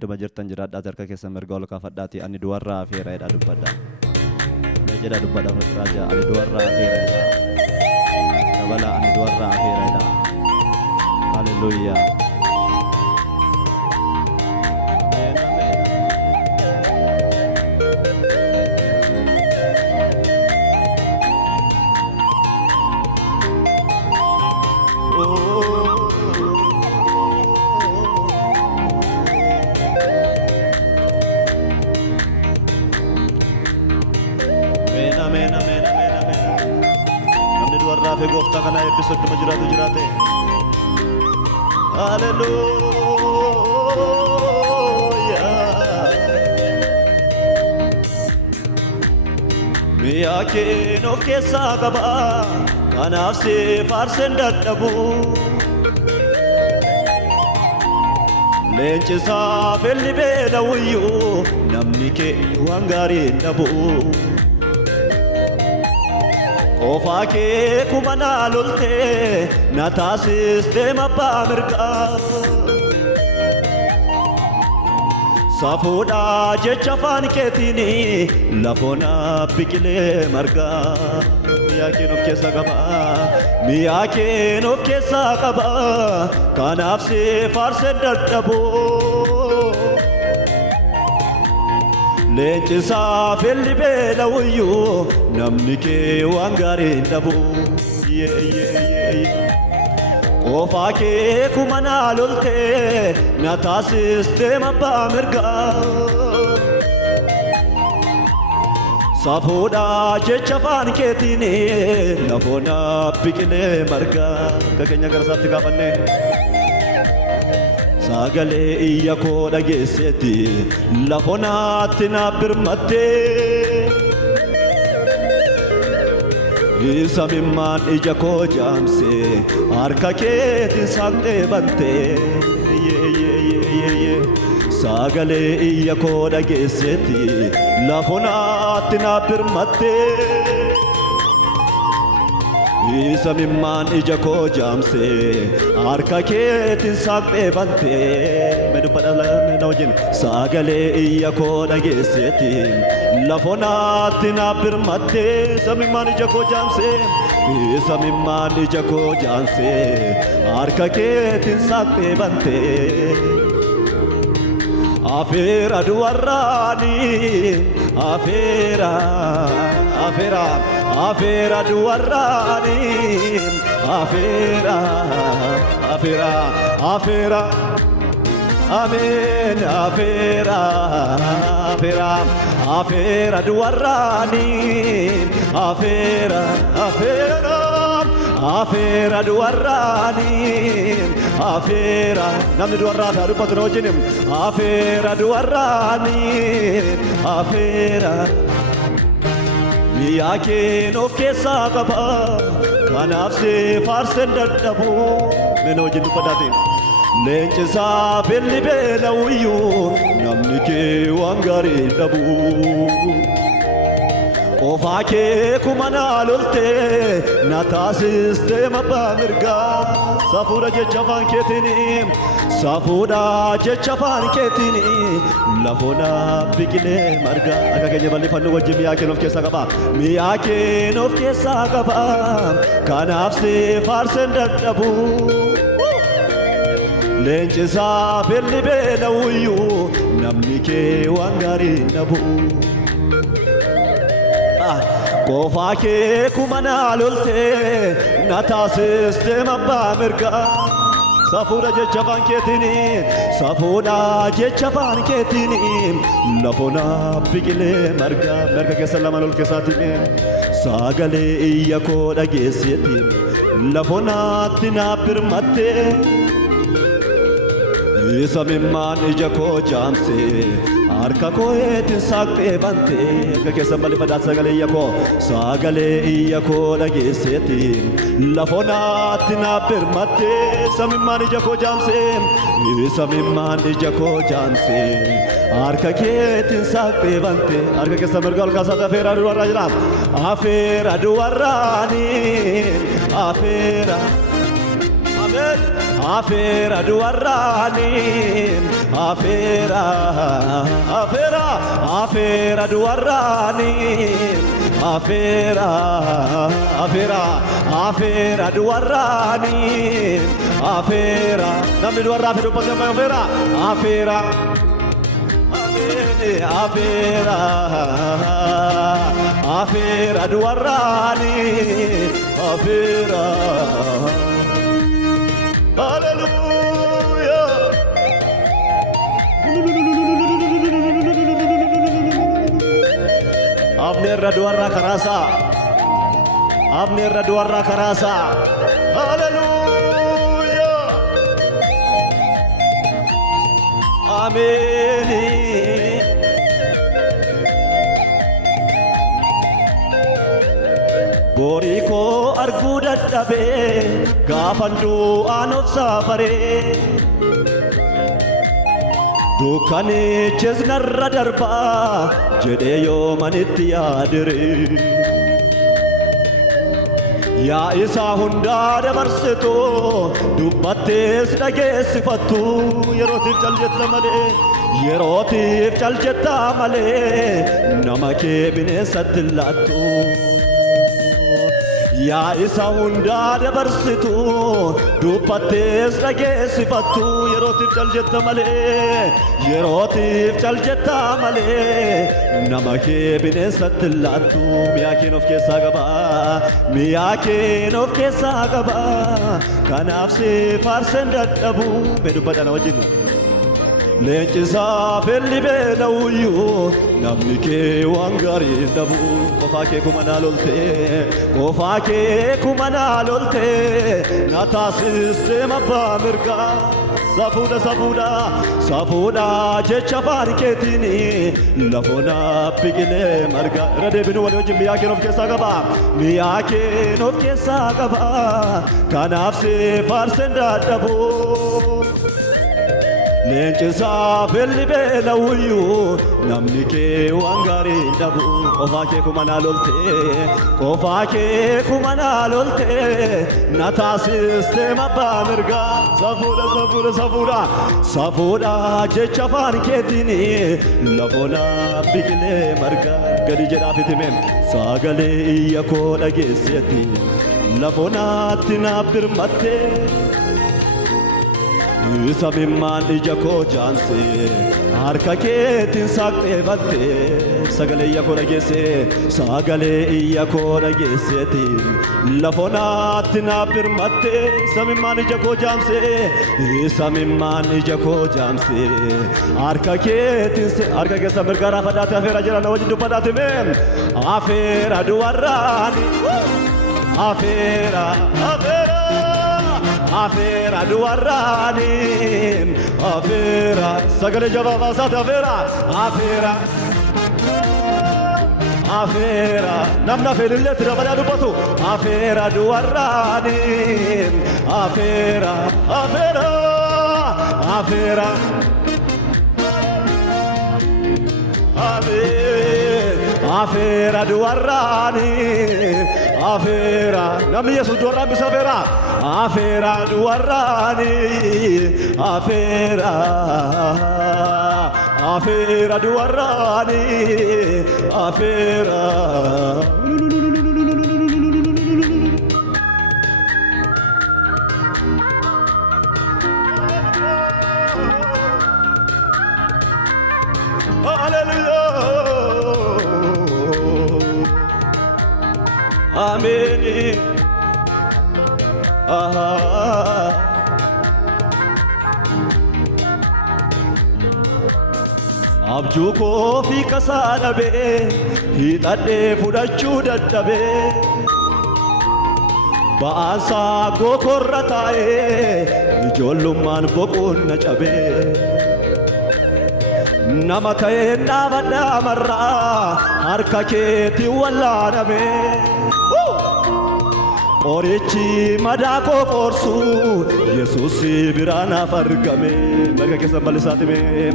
idduma jirtan jiraadhaa harka keessan mirga ol kaafadhaati ani duwarraa afeeraadha dubbadha jedha dubbadha raajaa ani duwarraa afeeraadha dabala ani duwarraa afeeraadha hallelujah Fe gofta kana episode majiratu jirate hallelujah miya ke no kesa gaba kana se farsen daddabu lenche sa felli bela wuyu namni ke wangari dabu Ofake kumana lolte nata sistema pamirga Safoda jecha fan ketini lafona bikile marga Miyake nof kesa kaba Miyake nof kesa kaba Kanaf se farse dadabo Lenche sa felli bela wuyu namni ke wangari dabu Ofake kumana lolte nata sistema pamirga Safoda jecha fan ketini lafona bikile marga kakenya garasatti kafanne Sagale iya ko dhageesseti lafonaatti na birmatte Isa mimmaan ija koo jaamse harka keetiin saaqxee bante Sagale iya koo dhageesseti lafonaatti na birmatte Isa mimmaan ija koo jaamse harka keetiin saaqxee bante Medubbadha na wajjin Sagale iya koo dhageesseti lafonaatti na birmatte Isa mimmaan ija koo jaamse Isa mimmaan ija koo jaamse harka keetiin saaqxee bante Afeera duwarraani afeera afeera Afeera duwarraani afeera afeera afeera Amen afeera afeera afeera duwarraani afeera afeera afeera duwarraani afeera namni duwarraa ta'u dubbatu na wajjin afeera duwarraani afeera Miya ke of kesa kaba kanaaf se farsen daddabu meno wajjin dubbadhaati Lenche sa felli bela wuyu namni ke wangari dabu Ofake kumana lolte nata sistema pamirga Safuda jecha fan ketini Safuda jecha fan ketini Lafona bikile marga Akka keenya bal'ifannu wajjin miyaa keen of keessaa qaba Miyaa keen of keessaa qaba Kanaaf se farsen dadhabu Lenche sa felli bela wuyu namni kee waan gaarii dhabu Ofake kumana lolte nata sistema pamirga Safuda jecha fan ketini Safuda jecha fan ketini Lafona bikile marga Marga keessa lama lol keessaatini Sagale iyya koo dhageesseti Lafonaatti na birmatte Isa mimmaan ija koo jaamse harka koo eetiin saaqxee bante Akka keessa bal'ifadhaa sagalee iyya koo dhageesseti Lafonaatti na birmatte Isa mimmaan ija koo jaamse Isa mimmaan ija koo jaamse harka keetiin saaqxee bante Harka keessa mirga ol kaasaa afeera duwarraa jira Afeera duwarraani afeera Amen. Afera duarani, afera, afera, afera duarani, afera, afera, afera duarani, afera. Namni duarra fidu pakai afera, afera, afera, afera duarani, afera. Hallelujah. Abner Raduarra Karasa. Abner Raduarra Karasa. Hallelujah. Amen. Boriko arguda dabe gafandu anof safare dukane cheznarra darba jede yo manitti yadire ya isa hunda dabarseto dubbattes dageessifattu yerotif caljetta male yerotif caljetta male namake bineessatti laattu Ya isa hunda dabarsitu dubbattes dhageessifattu yerootiif caljetta malee yerootiif caljetta malee nama kee bineensatti laattu miyaa keen of keessaa qaba miyaa keen of keessaa qaba kanaaf si faarsen dadhabu mee dubbadhana wajjin Leencisaa felli beelawuyyu namni kee waan gaarii dhabu qofaa kee kumanaa lolte qofaa kee kumanaa lolte na taasistee abbaa mirgaa safuudha safuudha safuudha jecha afaan keetiin lafoona biqilee marga irra deebinu walii wajjin miyaa keen of keessaa qaba miyaa keen of keessaa qaba kanaaf si faarsen dadhabu Leencisaa felli beelawuyyu namni kee waan gaarii dhabu qofaa kee kumanaa lolte qofaa kee kumanaa lolte na taasistee abbaa mirgaa safuudha safuudha safuudha safuudha jecha afaan keetiin lafoona biqilee marga gadi jedhaafiti mee sagalee iyya koo dhageesseetti lafoonaatti naaf birmattee Samimmaan ija koo jaamse harka keetiin saaqeeffatte sagalee iyya koo dhageesse sagalee iyya koo dhageesseeti lafoonaatti naaf birmatte samimmaan ija koo jaamse samimmaan ija koo jaamse harka keetiin harka keessa mirgaa raafadhaate afeera jira na wajjin dubbadhaate mee afeera duwarraani afeera afeera Afera duarrani afera sagale jaba basat afera afera afera namna felille tirabada dubatu afera duarrani afera afera afera afera duarrani afera namni yesus duarran bisafera afera duarrani afera afera duarrani afera Hallelujah Amen Abjuu koo fi kasaa dhabee hidhadhee fudhachuu dadhabee ba'aasaa gookorra taa'ee ijoollummaan boquun na cabee nama ta'ee dhaabadhaa marraa harka keetiin wallaanamee Qorichi madaa koo qorsu Yesuus biraa naaf argame bakka keessa bal'isaati mee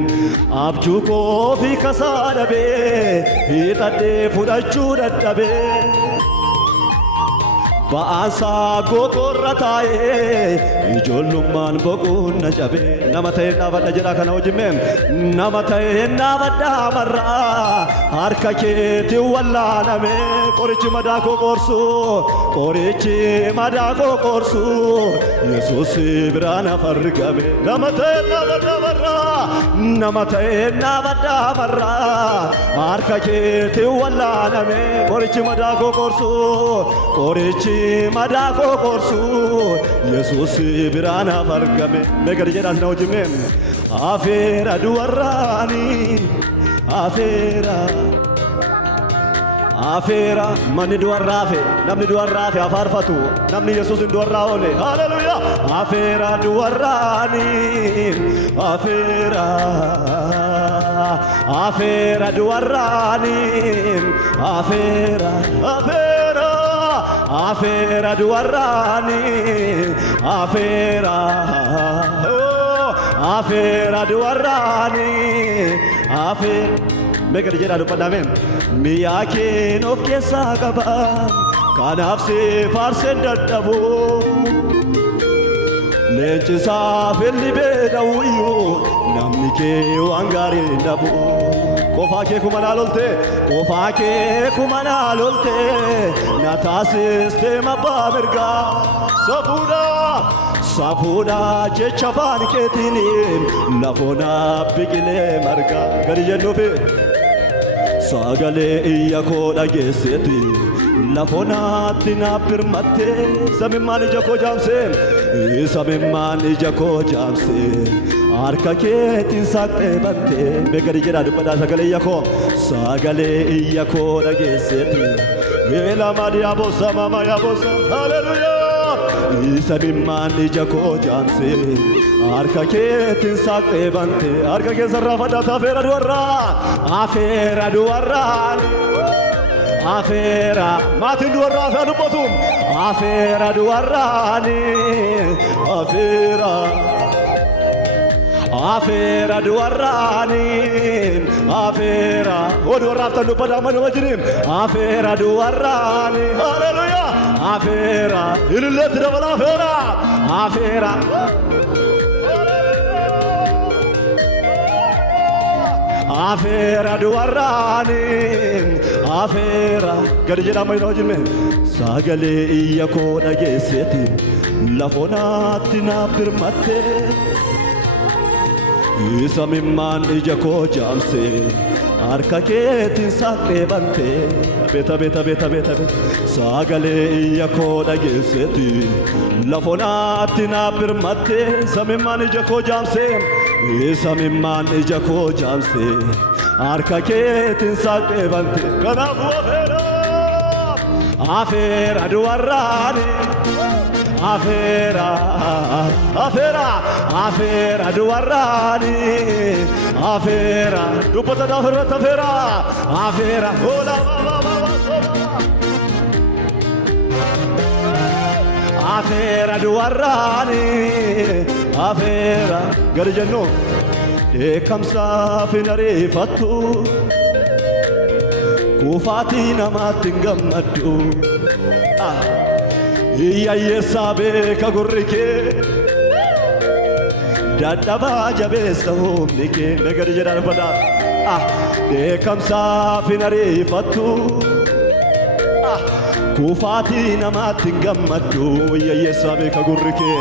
abjuu koo fi kasaa dhabee hidhadhee fudhachuu dadhabee ba'aansa gogoorrataa'ee ijoollummaan boquun na cabee nama ta'ee dhaabadha jedha kana hojiimeen nama ta'ee dhaabadha marraa harka keetti wallaaname qorichi madaa koo qorsu qorichi madaa koo qorsu Yesuus biraan afargame nama ta'ee dhaabadha marraa nama ta'ee dhaabadha marraa harka keetti wallaaname qorichi madaa koo qorsu qorichi madaa koo qorsu Yesuus biraan afargame negari jedhaas na hojiimeen afeera duwarraani afeera afeera manni duwarraafe namni duwarraafe afaarfatu namni Yesuus duwarraa oole haleluuyaa afeera duwarraani afeera afeera duwarraani afeera afeera afeera duwarraani afeera afeera duwarraani afeera Megari jedha dubbadhameen miyaa keen of keessaa qaba kanaaf si faarseen dadhabu leencisaa filli beedawuyyuu namni kee waan gaarii dhabu qofaa kee kumanaa lolte qofaa kee kumanaa lolte na taasistee mabbaa mirgaa safuudha jecha afaan keetiin lafoona biqilee margaa gadi jennuufi sagalee iyya koo dhageesseeti lafoonaatti naaf birmatte samimmaan ija koo jaamse samimmaan ija koo jaamse harka keetiin saaqxee bante begadi jedhaa dubbadhaa sagalee iyya koo dhageesseeti beelama diyaabosa mama yaabosa haleluuyaa samimmaan ija koo jaamse harka keetiin saaqxee bante harka keessarraa fadhaata afeera duwarraa afeera duwarraan afeera maatiin duwarraa afeera dubbatuun afeera duwarraani afeera afeera duwarraani afeera duwarraaf tan dubbadhaa manuma jiriin afeera duwarraani haleluuyaa afeera ililleetti dabala afeera afeera afeera duwarraani afeera gadi jedhama ina hojiime sagalee iyya koo dhageesseeti lafoonaatti naaf birmatte samimmaan ija koo jaamse harka keetiin saaqxee bante beeta sagalee iyya koo dhageesseeti lafoonaatti naaf birmatte samimmaan ija koo jaamse samimmaan ija koo jaamse harka keetiin saaqxee bante kanaafuu afeera duwarraani afeera afeera afeera duwarraani afeera dubbata daafirratti afeera afeera hola afeera duwarraani afeera gadi jennu dheekkamsaaf hin ariifattu kufaatii namaatti hin gammaddu iyyayeessaa beeka gurri kee dadhabaa jabeessa humni kee megadi jedhaan fadhaa dheekkamsaaf hin ariifattu kufaatii namaatti hin gammaddu iyyayeessaa beeka gurri kee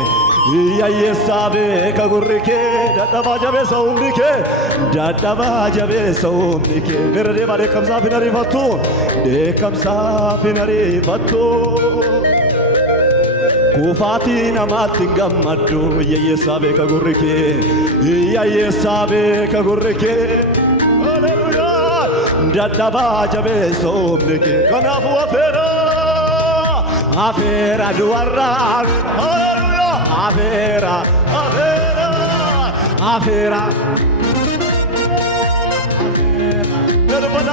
iyyayeessaa beeka gurri kee dadhabaa jabeessa humni kee dadhabaa jabeessa humni kee irra deemaa dheekkamsaaf hin ariifattu dheekkamsaaf hin ariifattu kufaatii namaatti hin gammaddu iyyayeessaa beeka gurri kee iyyayeessaa beeka gurri kee haleluuyaa dadhabaa jabeessa humni kee kanaafuu afeera afeera duwarraan haleluuyaa afeera afeera afeera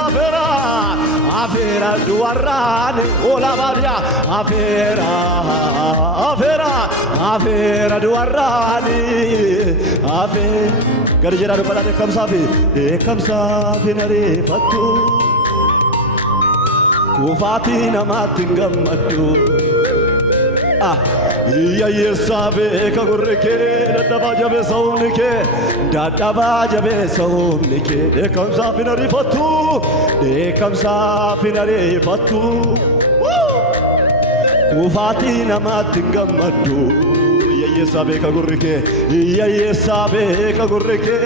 afeera afeera duwarraan ola badia afeera afeera afeera duwarraan afeera gadi jedhaa dubbadhaa dheekkamsaaf hin ariifattu kufaatii namaatti hin gammaddu Iya yesabe kagurke dadaba jabe saunike dadaba jabe saunike dekamsa finari fatu kufati namat gamadu iya yesabe kagurke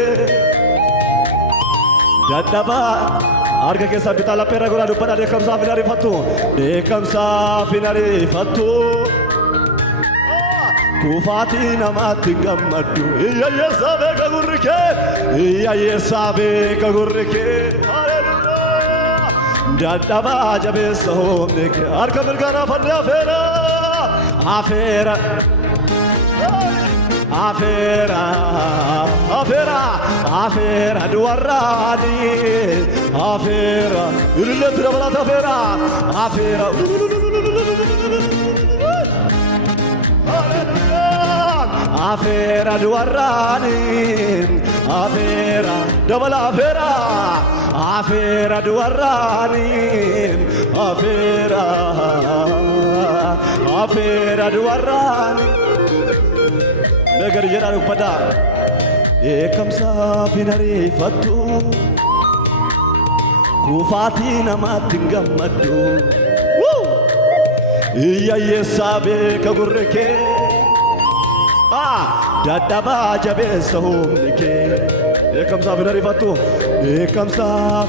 dadaba arga ke sabita la pera gora dupada dekamsa finari fatu kufati namat gamadu iya yesabe kagurke hallelujah dadaba jabe saunike arga mirgana fadde afera duarani afera irle trabala afera afera duarani afera double afera duarani afera duarani Negar jara pada ekamsa finari fatu kufati namat gamadu iya yesabe kagurke dadaba jabe saumnike ekamsa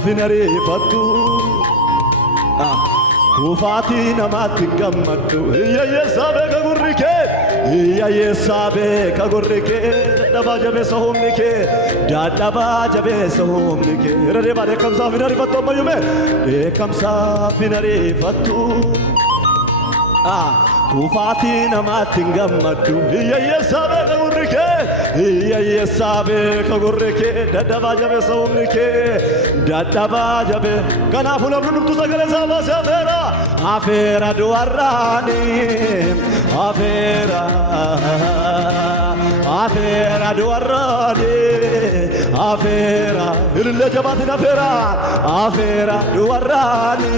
finari fatu kufati namat gamadu iya yesabe kagurke dadaba jabe saumnike reba ekamsa finari fatu mayume ekamsa finari fatu kufati namat gamadu iya yesabe kagurke dadaba jabe saumnike dadaba jabe kana fulabnu numtu sagale sama safera afera duarani afera duarani afera irle jabatin afera duarani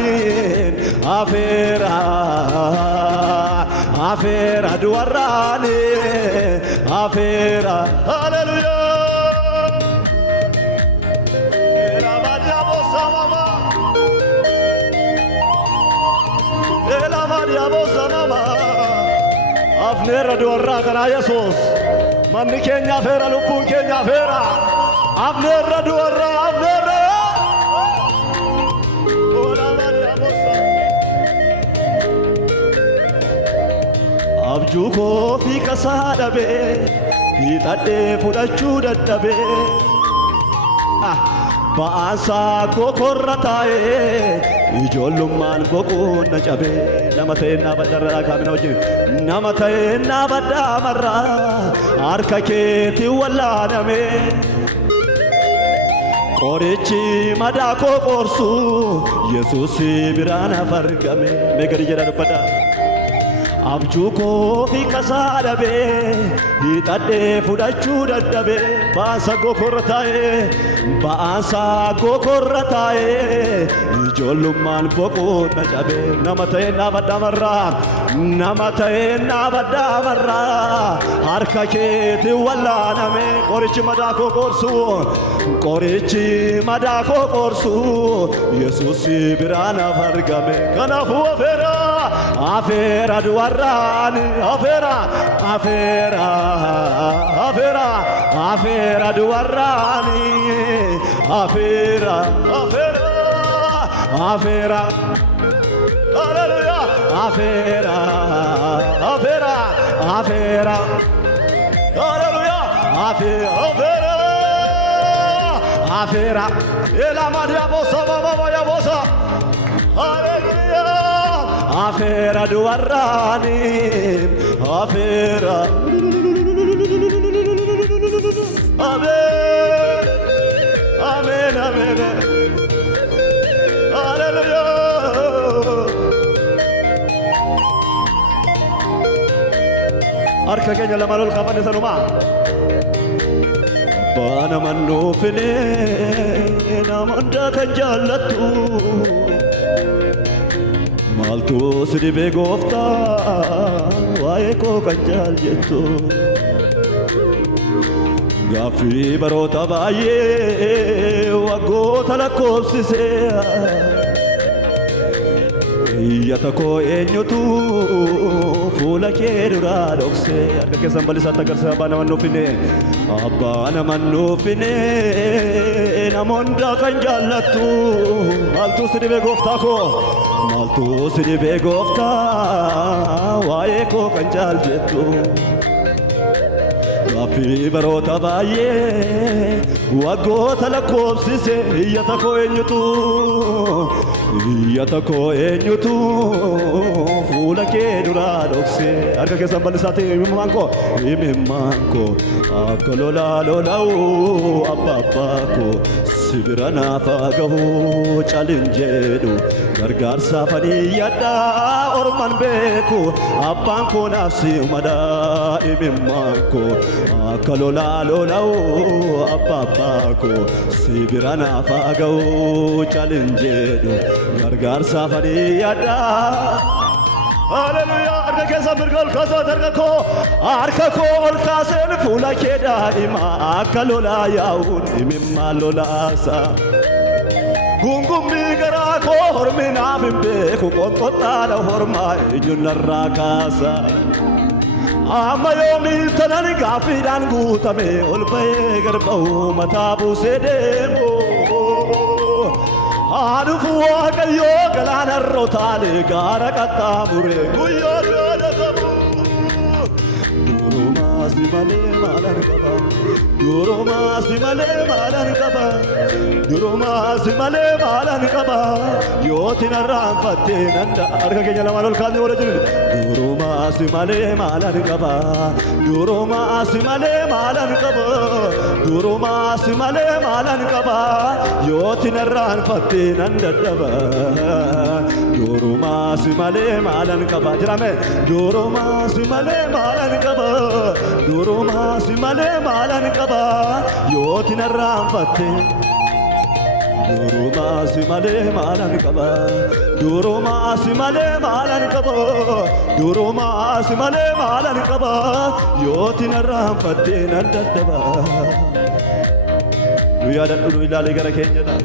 afera duarani afera hallelujah ela maria bossa mama afnera duarra kana yesus manni kenya fera lubu kenya fera afnera duarra afnera ela maria bossa abjuko fi kasadabe itade fudachu daddabe baasa kokorratae ijolumman boqonna cabe namatena badara kamina wajin namatena badamarra arkaketi wallaname qorichi madako qorsu yesus birana fargame megari jara dubbada abjuko fi kasadabe itade fudachu daddabe baasa gokorratae ijolumman boqonna cabe namatena badamarra arkaketi wallaname qorichi madako qorsu yesus birana fargame kanafu afera duarani afera duarani afera hallelujah afera hallelujah afera ela maria bossa baba ya bossa hallelujah afera duarani afera amen hallelujah arka kenya lamalul kafane saluma bana manno fene namanda kanjallatu maltu sidibe gofta waa'ee koo kan jaaljettu gaaffii baroota baay'ee waggoota lakkoofsisee iyyata koo eenyutu fuula kee duraa dhoksee harka keessan bal'isaatti agarsiisa abbaa nama nuufine abbaa nama nuufine nama hundaa kan jaallattu maaltu si dhibee gooftaa koo maaltu si dhibee gooftaa waa'ee koo kan jaaljettu gaaffii baroota baay'ee waggoota lakkoofsise iyyata koo eenyutu fuula kee duraa dhoksee harka keessan bal'isaatti imimmaan koo akka lolaa lola'u abbaa koo sibira naaf gahu calin jedhu gargaarsaaf ani iyyadhaa orman beeku abbaan koo naaf simadhaa imimmaan koo akka lolaa lola'u abbaa koo sibira naaf gahu calin jedhu gargaarsaaf ani iyyadhaa. Hallelujah, harka keessa mirga ol kaasaa harka koo ol kaaseen fuula kee daa'ima akka lolaa yaa'uun imimmaan lolaasa. Gungummii garaa koo hormi naaf hin beeku qonxoxxaadha hormaa eenyuun narraa kaasa. Amma yoomii tanan gaaffiidhaan guutame ol ba'ee garba'u mataa buusee deemu. Adufu waaqayyoo galaana rootaale gaara qaxxaamure guyyaa yaadatamu durumaasi malee maalan qaba durumaasi malee maalan qaba durumaasi malee maalan qaba yooti narraanfattee nanda harka keenya lamaan ol kaasnee wala jiru durumaasi malee maalan qaba durumaasi malee maalan qaba durumaasi malee maalan qaba yooti narraanfattee nanda daba durumaasi malee maalan qaba jirame durumaasi malee maalan qaba durumaasi malee maalan qaba yooti narraanfattee durumaasi malee maalan qaba durumaasi malee maalan qaba durumaasi malee maalan qaba yooti narraanfattee nanda daba nu yaadadhu nu ilaalee gara keenyadha.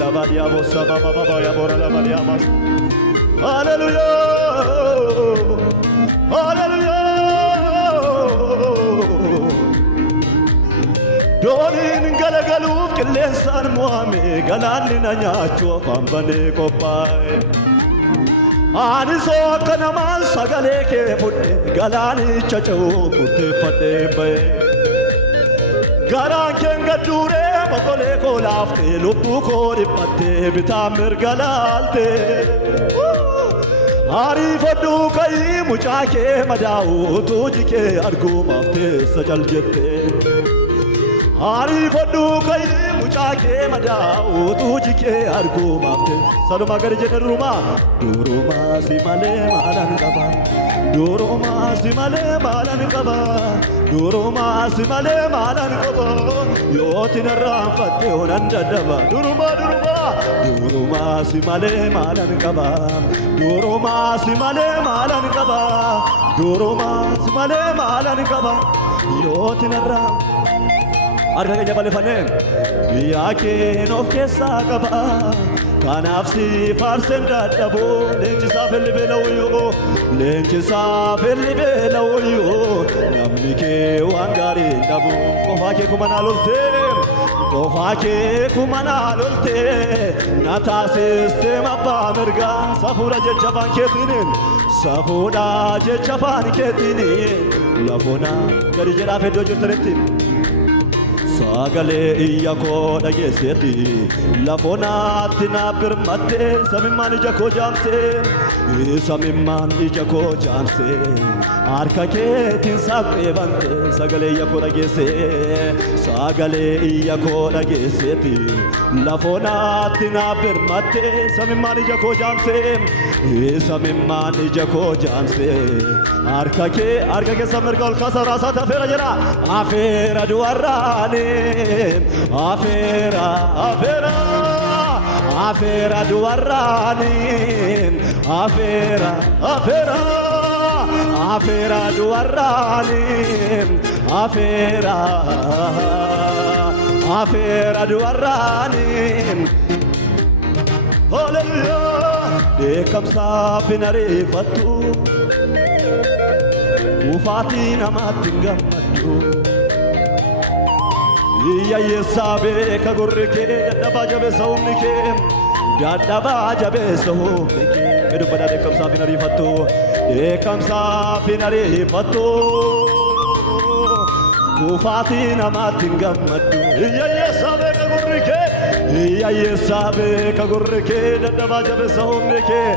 La Maria Bossa Mama Baba ya Bora la Maria Mas. Hallelujah. Hallelujah. Donin galagaluf qilleensan mu'ame galaanni na nyaachuuf hambanii qophaa'e. Ani soo akka namaan sagalee kee fudhe galaanicha ce'uu murteeffadhee ba'e. Garaan keen gadduuree mokolee koo laaftee lubbuu koo dhiphattee bitaa mirga laaltee. Ariifadhu ka'ii mucaa kee madaa'u utuu jikee arguumaaf teessa cal jettee. Ariifadhu ka'ii mucaa kee madaa'u utuu jikee arguumaaf teessa. Salumaa gadi jedhe durumaasi malee maalan qaba durumaasi malee maalan qaba durumaasi malee maalan qaba yooti narraanfattee onan daddaba durumaasi malee maalan qaba durumaasi malee maalan qaba durumaasi malee maalan qaba yooti narraanfattee harka keenya bal'ifannee biyyaa keen of keessaa qaba kanaaf si faarseen dadhaboo leenjisaaf illi beela'uyyoo namni kee waan gaarii hin dhabu qofaa kee kumanaa loltee na taasistee abbaa mirgaa safuudha jecha afaan keetiin lafoona gadi jedhaaf iddoo jirtanitti. Sagalee iyya koo dhageesseeti lafoonaatti na birmattee samimmaan ija koo jaamsee harka keetiin saaphee bantee sagalee iyya koo dhageessee sagalee iyya koo dhageesseeti lafoonaatti na birmattee samimmaan ija koo jaamsee harka keessa mirga ol kaasa raasaa tafeera jira afeera du'arraani. Afeera du'arraani afeera afeera duwarraani afeera afeera duwarraani hallelujah beekamsaaf hin ariifattu kufaatii namaatti hin gammaddu iyyayeessaa beeka gurri kee dadhabaa jabeessa humni kee dadhabaa jabeessa humni kee dubbadhaa beekamsaaf hin ariifattu beekamsaaf hin ariifattu kufaatii namaatti hin gammaddu iyyayeessaa beeka gurri kee iyyayeessaa beeka gurri kee dadhabaa jabeessa humni kee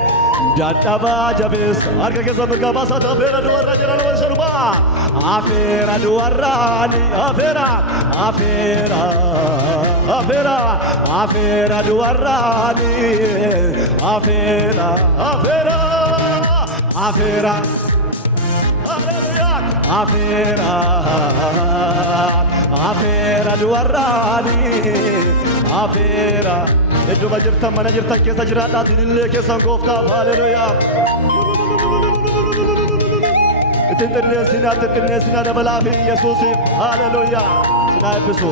dadhabaa jabeessa harka keessa mirgaa baasaati afeera duwarra jedhan walshanumaa afeera duwarraani afeera afeera afeera afeera duwarraani afeera afeera afeera afeera afeera duwarraani afeera idduma jirtan mana jirtan keessa jiraadhaatiin illee keessan gooftaaf haleluyaa ittiin xinneessinaa dabalaa fi yesuusiif haleluyaa sinaa eebbisu